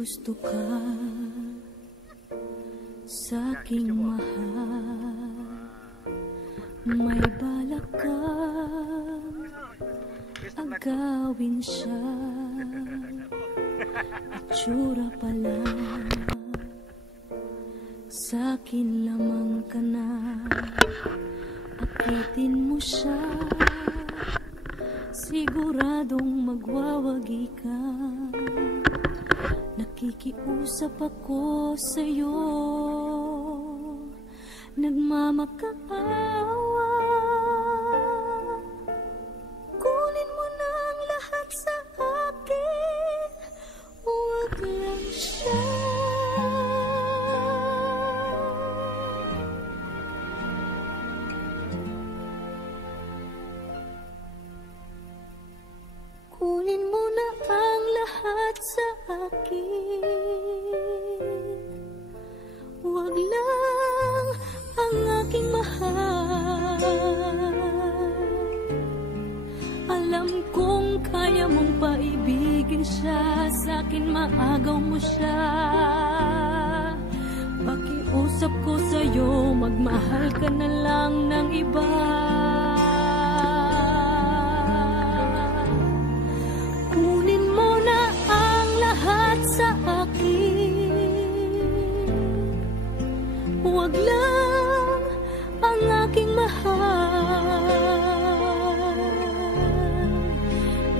gusto ka sa'king mahal, may balak kang agawin siya. Itsura pa lang, sa'kin lamang ka na. Akitin mo siya, siguradong magwawagi ka. Nakikiusap ako sa'yo, nagmamakaawa. Kunin mo na ang lahat sa akin, huwag lang siya. Kunin mo na ang lahat sa akin, huwag lang ang aking mahal. Alam kong kaya mong paibigin siya, sa'kin maagaw mo siya. Pakiusap ko sa'yo, magmahal ka na lang ng iba. Kunin mo na ang lahat sa akin, huwag lang ang aking mahal.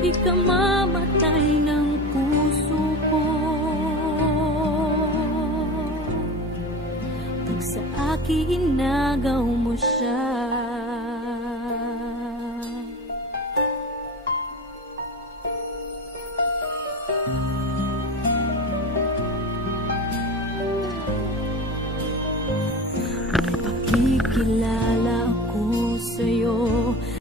Ikamamatay ng puso ko pag sa akin inagaw mo siya. May pakikilala ako sa'yo.